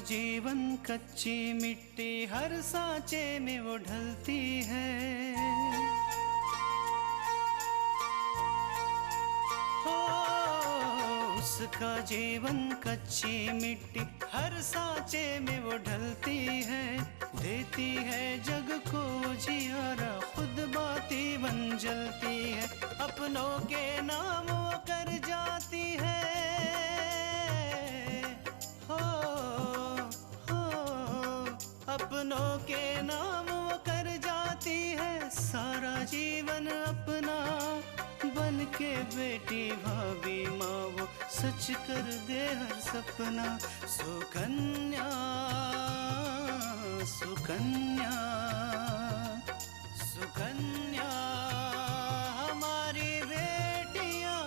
जीवन कच्ची मिट्टी हर सांचे में वो ढलती है। हो उसका जीवन कच्ची मिट्टी हर सांचे में वो ढलती है। देती है जग को जियारा खुद बाती बन जलती है। अपनों के नाम वो कर जाती है। हो अपनों के नाम वो कर जाती है। सारा जीवन अपना बन के बेटी भाभी माँ वो सच कर दे हर सपना। सुकन्या सुकन्या सुकन्या हमारी बेटियां।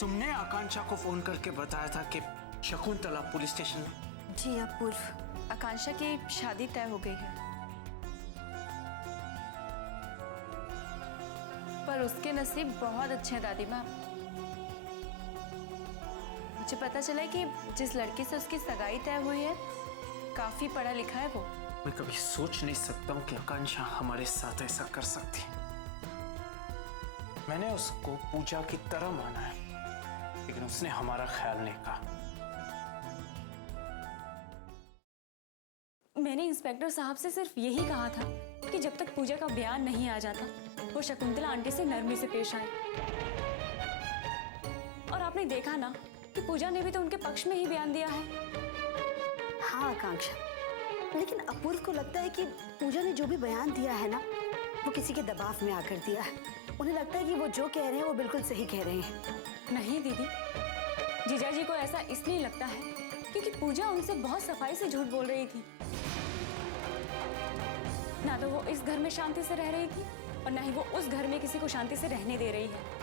तुमने आकांक्षा को फोन करके बताया था कि शकुंतला पुलिस स्टेशन में। जी अपूर्व, आकांक्षा की शादी तय हो गई है, पर उसके नसीब बहुत अच्छे हैं दादी माँ। मुझे पता चला है कि जिस लड़की से उसकी सगाई तय हुई है काफी पढ़ा लिखा है वो। मैं कभी सोच नहीं सकता हूँ कि आकांक्षा हमारे साथ ऐसा कर सकती है। मैंने उसको पूजा की तरह माना है, लेकिन उसने हमारा ख्याल नहीं कहा। मैंने इंस्पेक्टर साहब से सिर्फ यही कहा था कि जब तक पूजा का बयान नहीं आ जाता वो शकुंतला आंटी से नरमी से पेश आए। और आपने देखा ना कि पूजा ने भी तो उनके पक्ष में ही बयान दिया है। हाँ आकांक्षा, लेकिन अपूर्व को लगता है कि पूजा ने जो भी बयान दिया है ना वो किसी के दबाव में आकर दिया है। उन्हें लगता है कि वो जो कह रहे हैं वो बिल्कुल सही कह रहे हैं। नहीं दीदी, जीजा जी को ऐसा इसलिए लगता है क्योंकि पूजा उनसे बहुत सफाई से झूठ बोल रही थी। ना तो वो इस घर में शांति से रह रही थी और ना ही वो उस घर में किसी को शांति से रहने दे रही है।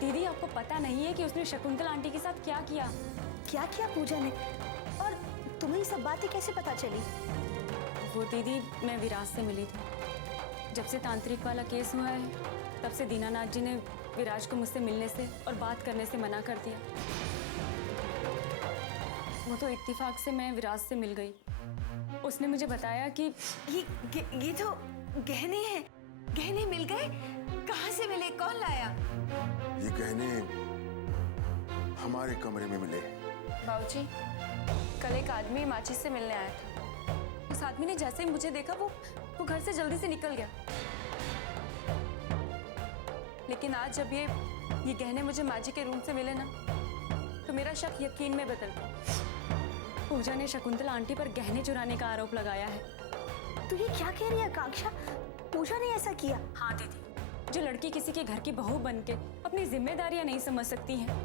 दीदी आपको पता नहीं है कि उसने शकुंतला आंटी के साथ क्या किया। क्या किया पूजा ने, और तुम्हें ये सब बातें कैसे पता चली? वो दीदी, मैं विराज से मिली थी। जब से तांत्रिक वाला केस हुआ है तब से दीनानाथ जी ने विराज को मुझसे मिलने से और बात करने से मना कर दिया। वो तो इत्तेफाक से मैं विराज से मिल गई। उसने मुझे बताया कि ये तो गहने हैं। गहने मिल गए? कहाँ से मिले, कौन लाया? ये गहने हमारे कमरे में मिले। बाबूजी, कल एक आदमी माचिस से मिलने आया था। उस आदमी ने जैसे ही मुझे देखा वो घर से जल्दी से निकल गया। लेकिन आज जब ये गहने मुझे माजी के रूम से मिले ना तो मेरा शक यकीन में बदल गया। पूजा ने शकुंतला आंटी पर गहने चुराने का आरोप लगाया है। तो ये क्या कह रही है आकांक्षा? पूजा ने ऐसा किया? हाँ दीदी, जो लड़की किसी के घर की बहू बनके अपनी जिम्मेदारियां नहीं समझ सकती है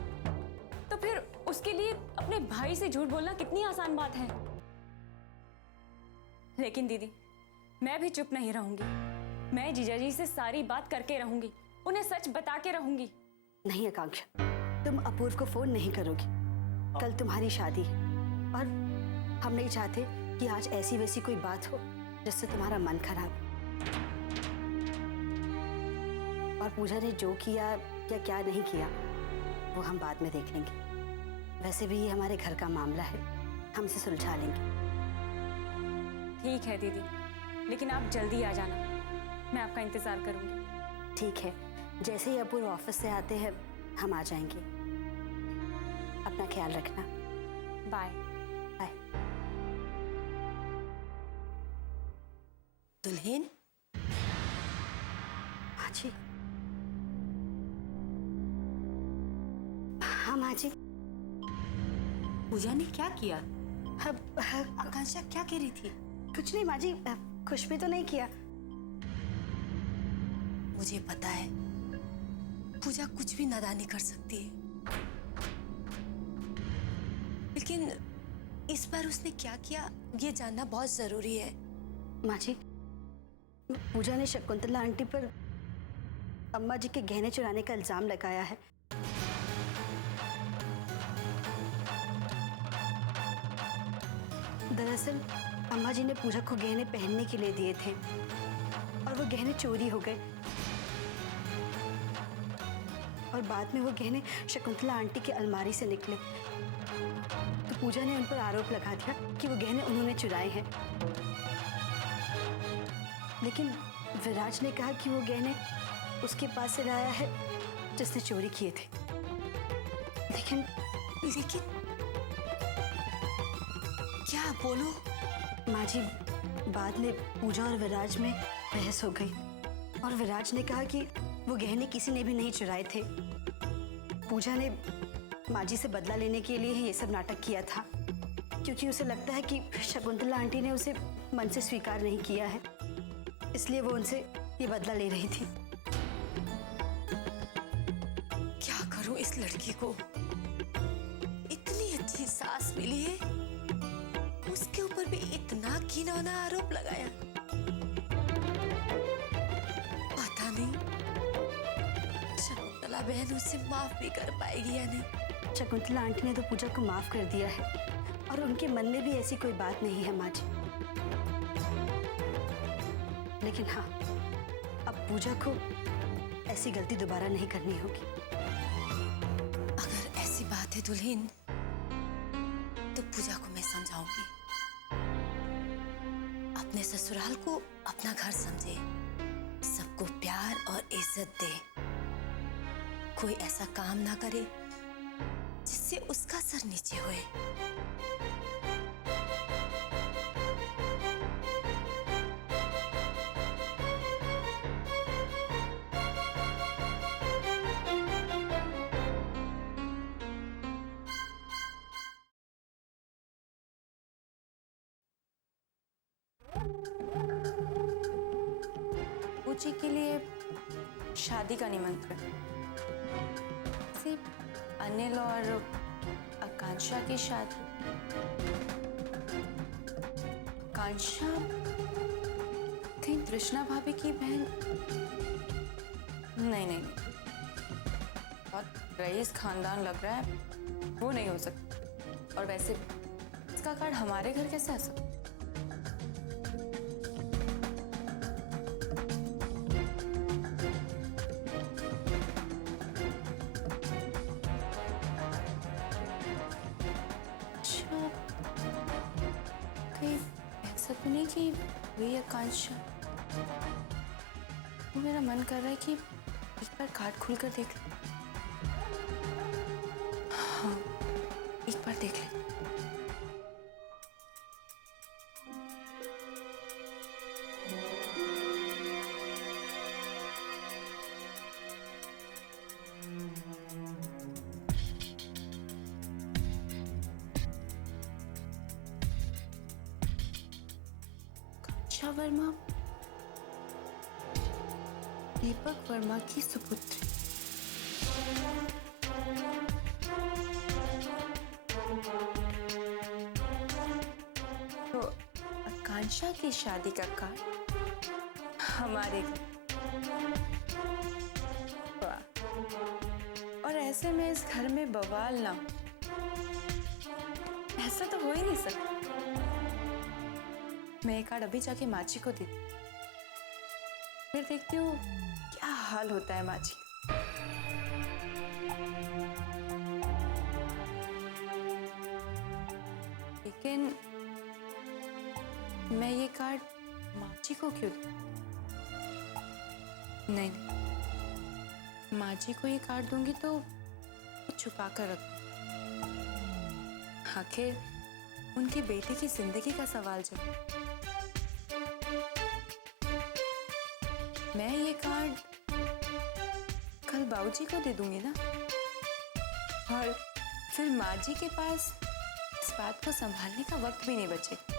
तो फिर उसके लिए अपने भाई से झूठ बोलना कितनी आसान बात है। लेकिन दीदी, मैं भी चुप नहीं रहूंगी। मैं जीजाजी से सारी बात करके रहूंगी, उन्हें सच बता के रहूंगी। नहीं आकांक्षा, तुम अपूर्व को फोन नहीं करोगी। कल तुम्हारी शादी है और हम नहीं चाहते कि आज ऐसी वैसी कोई बात हो जिससे तुम्हारा मन खराब हो। और पूजा ने जो किया या क्या नहीं किया वो हम बाद में देख लेंगे। वैसे भी ये हमारे घर का मामला है, हम इसे सुलझा लेंगे। ठीक है दीदी, लेकिन आप जल्दी आ जाना, मैं आपका इंतजार करूंगी। ठीक है, जैसे ही अपूर्व ऑफिस से आते हैं हम आ जाएंगे। अपना ख्याल रखना। बाय। बाय। दुल्हन? माँ जी। हाँ माँ जी। पूजा ने क्या किया? आकांक्षा क्या कह रही थी? कुछ नहीं माँ जी, कुछ भी तो नहीं किया। मुझे पता है पूजा कुछ भी नादानी कर सकती है, लेकिन इस बार उसने क्या किया ये जानना बहुत जरूरी है। माँ जी, पूजा ने शकुंतला आंटी पर अम्मा जी के गहने चुराने का इल्जाम लगाया है। दरअसल अम्मा जी ने पूजा को गहने पहनने के लिए दिए थे और वो गहने चोरी हो गए और और बाद में वो गहने शकुंतला आंटी की अलमारी से निकले। तो पूजा ने उन पर आरोप लगा दिया कि वो गहने उन्होंने चुराए हैं। लेकिन विराज ने कहा कि वो गहने उसके पास से लाया है जिसने चोरी किए थे। लेकिन क्या बोलो? माँ जी, बाद में पूजा और विराज में बहस हो गई और विराज ने कहा कि वो गहने किसी ने भी नहीं चुराए थे। पूजा ने माँ जी से बदला लेने के लिए ही ये सब नाटक किया था, क्योंकि उसे लगता है कि शकुंतला आंटी ने उसे मन से स्वीकार नहीं किया है, इसलिए वो उनसे ये बदला ले रही थी। क्या करूं इस लड़की को? इतनी अच्छी सास मिली है, उसके ऊपर भी इतना घिनौना आरोप लगाया। पता नहीं शकुंतला बहन उसे माफ भी कर पाएगी या नहीं। शकुंतला आंटी ने तो पूजा को माफ कर दिया है और उनके मन में भी ऐसी कोई बात नहीं है माँ जी। लेकिन हाँ, अब पूजा को ऐसी गलती दोबारा नहीं करनी होगी। अगर ऐसी बात है दुल्हन, तो पूजा को मैं समझाऊंगी। अपने ससुराल को अपना घर समझे, सबको प्यार और इज्जत दे, कोई ऐसा काम ना करे जिससे उसका सर नीचे होए। पूजी के लिए शादी का निमंत्रण। सिर्फ अनिल और आकांक्षा की शादी। आकांक्षा कहीं कृष्णा भाभी की बहन? नहीं नहीं, बहुत रईस खानदान लग रहा है, वो नहीं हो सकता। और वैसे इसका कार्ड हमारे घर कैसे आ सकता? ऐसा तो नहीं कि वही आकांक्षा? तो मेरा मन कर रहा है कि एक बार कार्ड खुलकर देख ले। हाँ, एक बार देख ले। आकांक्षा वर्मा दीपक वर्मा की सुपुत्री। तो आकांक्षा की शादी का कार्ड हमारे घर। वाह। और ऐसे में इस घर में बवाल ना हो, ऐसा तो हो ही नहीं सकता। मैं ये कार्ड अभी जाके माची को देती, फिर देखती हूँ क्या हाल होता है माची। लेकिन मैं ये कार्ड माची को क्यों दूं? नहीं, माची को ये कार्ड दूंगी तो वो छुपा कर रख। आखिर उनकी बेटी की जिंदगी का सवाल जो मैं ये कार्ड कल बाबूजी को दे दूंगी ना, और फिर माँ जी के पास इस बात को संभालने का वक्त भी नहीं बचेगा।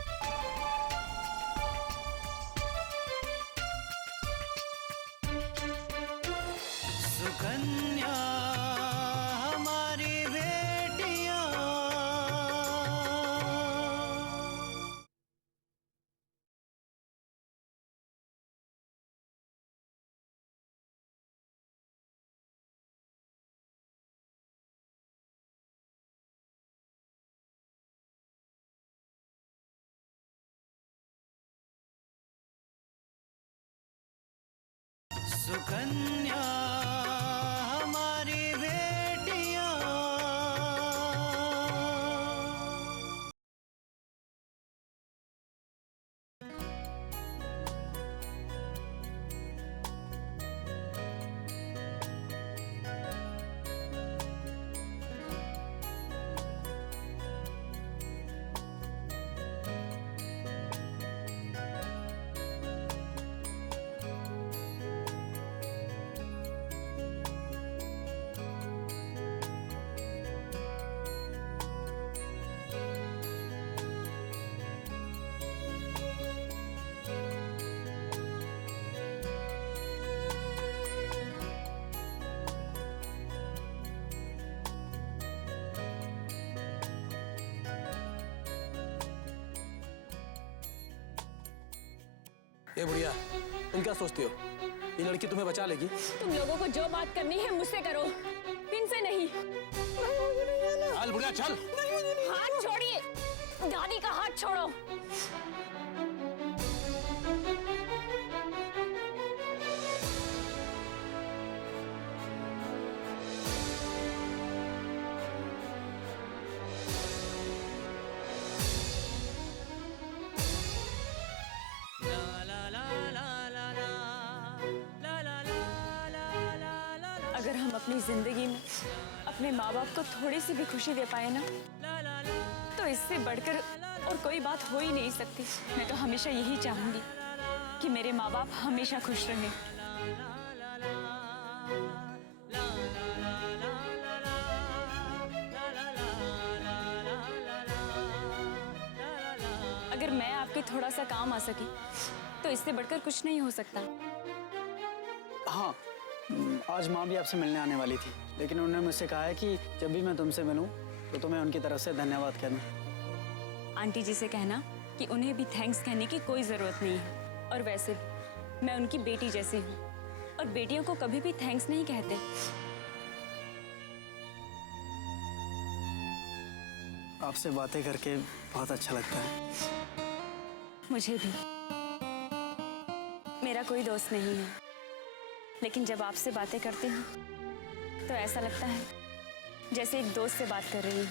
सुकन्या हमारी बेटियां, सुकन्या हमारी ए बुढ़िया, तुम क्या सोचती हो ये लड़की तुम्हें बचा लेगी? तुम लोगों को जो बात करनी है मुझसे करो, इनसे नहीं। चल बुढ़िया चल। हाथ छोड़िए, दादी का हाथ छोड़ो। अगर हम अपनी जिंदगी में अपने माँ बाप को थोड़ी सी भी खुशी दे पाए ना, तो इससे बढ़कर और कोई बात हो ही नहीं सकती। मैं तो हमेशा यही चाहूंगी कि मेरे माँ बाप हमेशा खुश रहें। अगर मैं आपके थोड़ा सा काम आ सकी तो इससे बढ़कर कुछ नहीं हो सकता। हाँ, आज माँ भी आपसे मिलने आने वाली थी, लेकिन उन्होंने मुझसे कहा है कि जब भी मैं तुमसे मिलूं तो तुम्हें उनकी तरफ से धन्यवाद कहना। आंटी जी से कहना कि उन्हें भी थैंक्स कहने की कोई जरूरत नहीं है। और वैसे भी मैं उनकी बेटी जैसी हूँ और बेटियों को कभी भी थैंक्स नहीं कहते। आपसे बातें करके बहुत अच्छा लगता है। मुझे भी। मेरा कोई दोस्त नहीं है, लेकिन जब आपसे बातें करती हूँ तो ऐसा लगता है जैसे एक दोस्त से बात कर रही हूँ।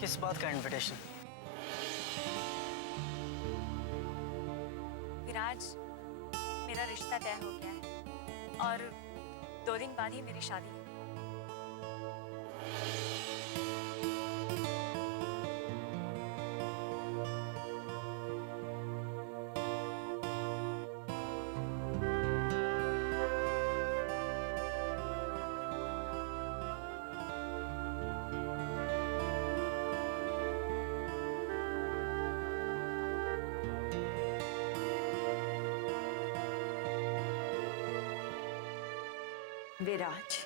किस बात का इनविटेशन? विराज, मेरा रिश्ता तय हो गया है और 2 दिन बाद ही मेरी शादी है। विराज,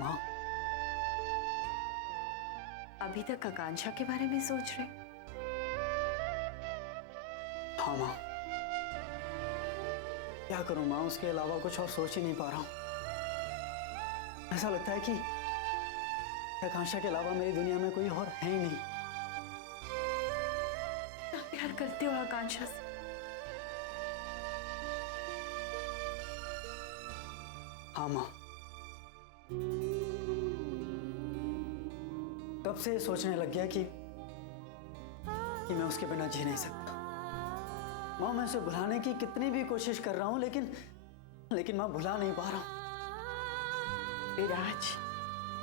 माँ, अभी तक आकांक्षा के बारे में सोच रहे? हाँ माँ, क्या करूं माँ, उसके अलावा कुछ और सोच ही नहीं पा रहा हूँ। ऐसा लगता है कि आकांक्षा के अलावा मेरी दुनिया में कोई और है ही नहीं। क्या प्यार करते हो आकांक्षा से? हाँ माँ, तब से सोचने लग गया कि मैं उसके बिना जी नहीं सकता। माँ, मैं उसे भुलाने की कितनी भी कोशिश कर रहा हूँ, लेकिन माँ भुला नहीं पा रहा हूँ। विराज,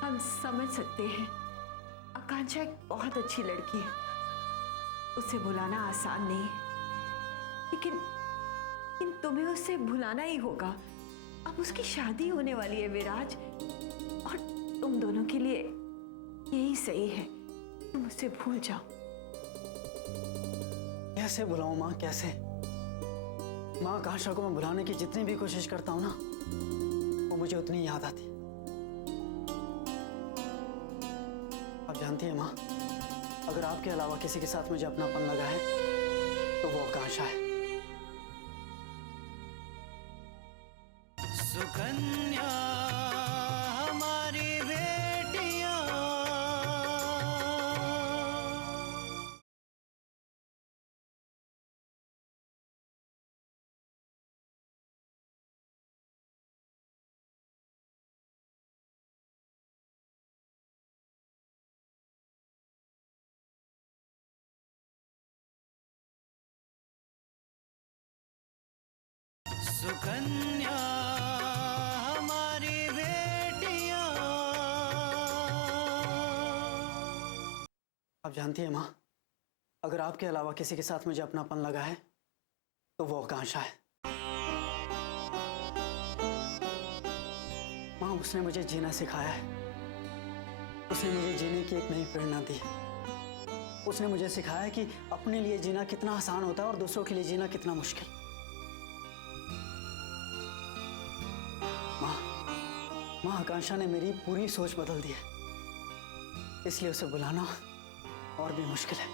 हम समझ सकते हैं, आकांक्षा एक बहुत अच्छी लड़की है, उसे भुलाना आसान नहीं है, लेकिन तुम्हें उसे भुलाना ही होगा। अब उसकी शादी होने वाली है विराज, और तुम दोनों के लिए यही सही है, तुम उसे भूल जाओ। कैसे भुलाऊं माँ, कैसे? माँ, आकांक्षा को मैं भुलाने की जितनी भी कोशिश करता हूँ ना, वो मुझे उतनी याद आती। आप जानती हैं माँ, अगर आपके अलावा किसी के साथ मुझे अपनापन लगा है तो वो आकांक्षा है। सुकन्या हमारी बेटियां, सुकन्या हमारी बेटियां। आप जानती हैं माँ, अगर आपके अलावा किसी के साथ मुझे अपनापन लगा है तो वो आकांक्षा है। माँ, उसने मुझे जीना सिखाया है, उसने मुझे जीने की एक नई प्रेरणा दी। उसने मुझे सिखाया कि अपने लिए जीना कितना आसान होता है और दूसरों के लिए जीना कितना मुश्किल। माँ आकांक्षा ने मेरी पूरी सोच बदल दी है, इसलिए उसे बुलाना और भी मुश्किल है।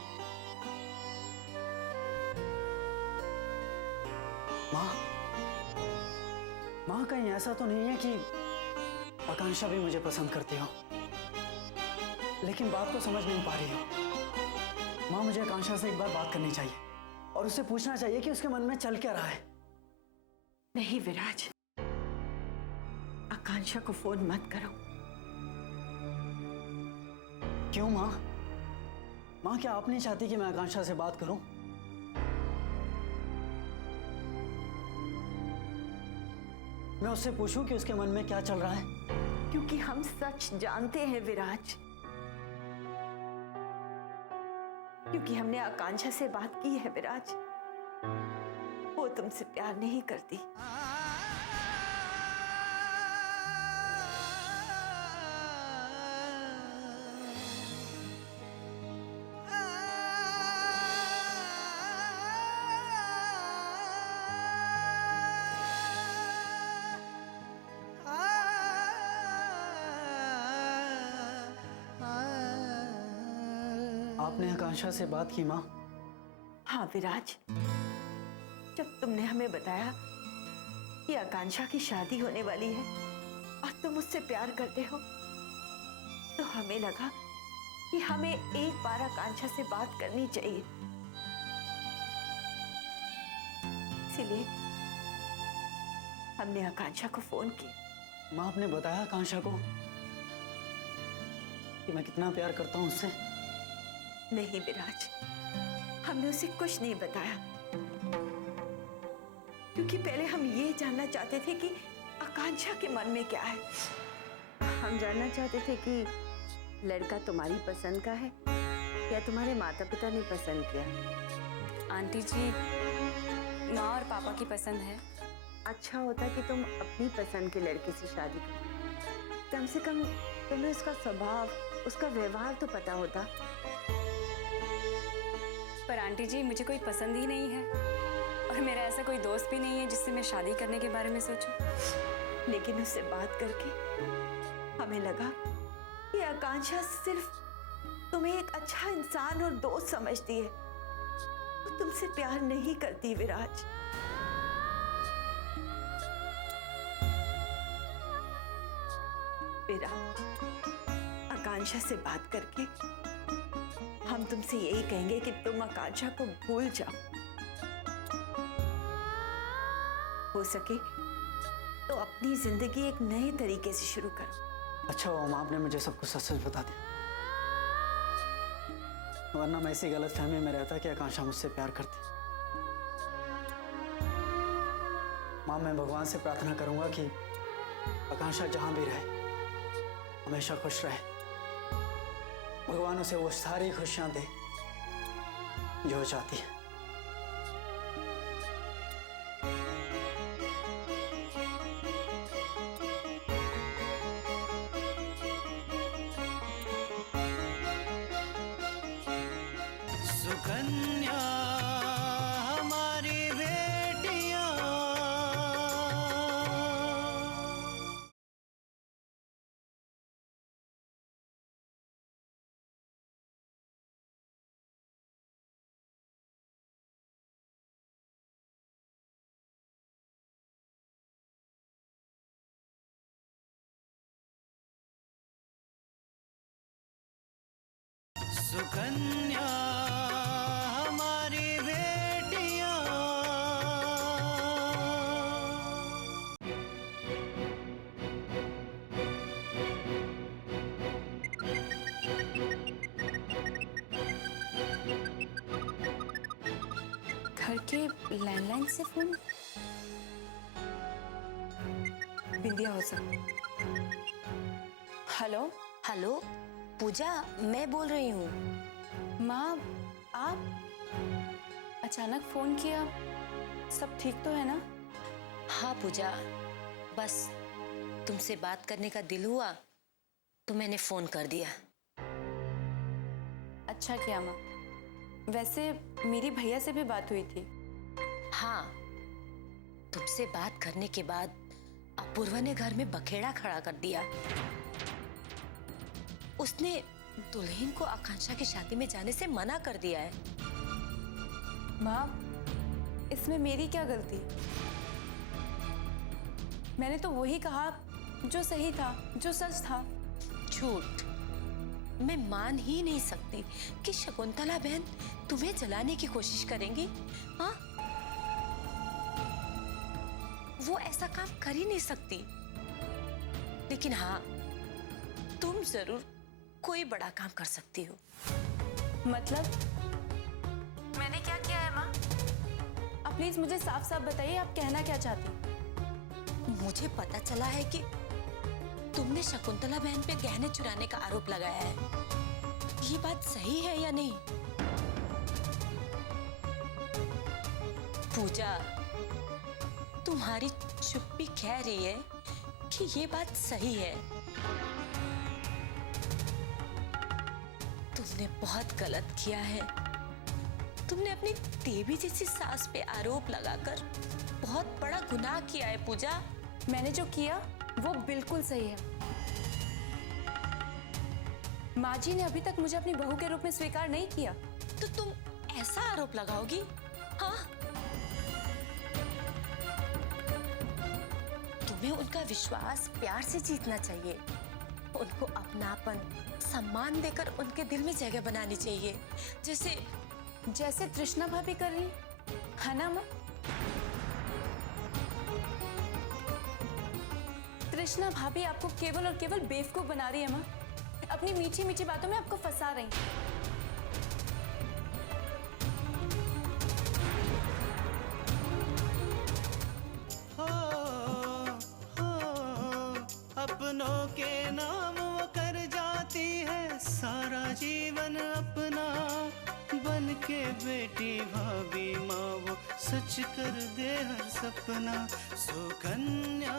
माँ कहीं ऐसा तो नहीं है कि आकांक्षा भी मुझे पसंद करती हो, लेकिन बात को समझ नहीं पा रही हो। माँ, मुझे आकांक्षा से एक बार बात करनी चाहिए और उससे पूछना चाहिए कि उसके मन में चल क्या रहा है। नहीं विराज, आकांक्षा को फोन मत करो। क्यों माँ? माँ, क्या आप नहीं चाहती कि मैं आकांक्षा से बात करूं? मैं उससे पूछूं कि उसके मन में क्या चल रहा है? क्योंकि हम सच जानते हैं विराज, क्योंकि हमने आकांक्षा से बात की है विराज। वो तुमसे प्यार नहीं करती। आपने आकांक्षा से बात की माँ? हाँ विराज, जब तुमने हमें बताया कि आकांक्षा की शादी होने वाली है और तुम उससे प्यार करते हो, तो हमें लगा कि हमें एक बार आकांक्षा से बात करनी चाहिए। इसीलिए हमने आकांक्षा को फोन किया। माँ, आपने बताया आकांक्षा को कि मैं कितना प्यार करता हूँ उससे? नहीं विराज, हमने उसे कुछ नहीं बताया, क्योंकि पहले हम ये जानना चाहते थे कि आकांक्षा के मन में क्या है। हम जानना चाहते थे कि लड़का तुम्हारी पसंद का है या तुम्हारे माता पिता ने पसंद किया। आंटी जी, माँ और पापा की पसंद है। अच्छा होता कि तुम अपनी पसंद के लड़के से शादी करते। कम से कम तुम्हें उसका स्वभाव, उसका व्यवहार तो पता होता। पर आंटी जी, मुझे कोई पसंद ही नहीं है और मेरा ऐसा कोई दोस्त भी नहीं है जिससे मैं शादी करने के बारे में सोचूं। लेकिन उससे बात करके हमें लगा कि आकांक्षा सिर्फ तुम्हें एक अच्छा इंसान और दोस्त समझती है, वो तुमसे प्यार नहीं करती विराज। विराज, आकांक्षा से बात करके हम तुमसे यही कहेंगे कि तुम आकांक्षा को भूल जाओ। हो सके तो अपनी जिंदगी एक नए तरीके से शुरू करो। अच्छा हुआ माँ, आपने मुझे सब कुछ सच सच बता दिया, वरना मैं इसी गलतफहमी में रहता कि आकांक्षा मुझसे प्यार करती। माँ, मैं भगवान से प्रार्थना करूंगा कि आकांक्षा जहां भी रहे हमेशा खुश रहे। भगवान उसे वो सारी खुशियां दे जो चाहती है। सुकन्या हमारी बेटियां, सुकन्या हमारी बेटियां। घर के लैंडलाइन से फोन? बिंदिया हो सकती। हेलो हेलो पूजा, मैं बोल रही हूँ। माँ, आप अचानक फोन किया, सब ठीक तो है ना? हाँ पूजा, बस तुमसे बात करने का दिल हुआ तो मैंने फोन कर दिया। अच्छा किया माँ। वैसे मेरी भैया से भी बात हुई थी। हाँ, तुमसे बात करने के बाद अपूर्वा ने घर में बखेड़ा खड़ा कर दिया। उसने दुल्हन को आकांक्षा की शादी में जाने से मना कर दिया है। माँ, इसमें मेरी क्या गलती? मैंने तो वही कहा जो सही था, जो सच था। झूठ। मैं मान ही नहीं सकती कि शकुंतला बहन तुम्हें जलाने की कोशिश करेंगी। हाँ, वो ऐसा काम कर ही नहीं सकती। लेकिन हाँ, तुम जरूर कोई बड़ा काम कर सकती हो। मतलब मैंने क्या किया है माँ? आप प्लीज मुझे साफ साफ बताइए, आप कहना क्या चाहती? मुझे पता चला है कि तुमने शकुंतला बहन पे गहने चुराने का आरोप लगाया है। ये बात सही है या नहीं? पूजा, तुम्हारी चुप्पी कह रही है कि ये बात सही है। तुमने बहुत गलत किया है। तुमने अपनी देवी जैसी सास पे आरोप लगाकर बहुत बड़ा गुनाह किया है पूजा। मैंने जो किया वो बिल्कुल सही है। माँ जी ने अभी तक मुझे अपनी बहू के रूप में स्वीकार नहीं किया। तो तुम ऐसा आरोप लगाओगी? हाँ, तुम्हें उनका विश्वास प्यार से जीतना चाहिए। उनको अपनापन, सम्मान देकर उनके दिल में जगह बनानी चाहिए, जैसे तृष्णा भाभी कर रही है ना माँ? तृष्णा भाभी आपको केवल और केवल बेवकूफ बना रही है माँ। अपनी मीठी मीठी बातों में आपको फंसा रही है। अपनों के नाम वो कर जाती है सारा जीवन अपना। बन के बेटी भाभी माँ वो सच कर दे हर सपना। सुकन्या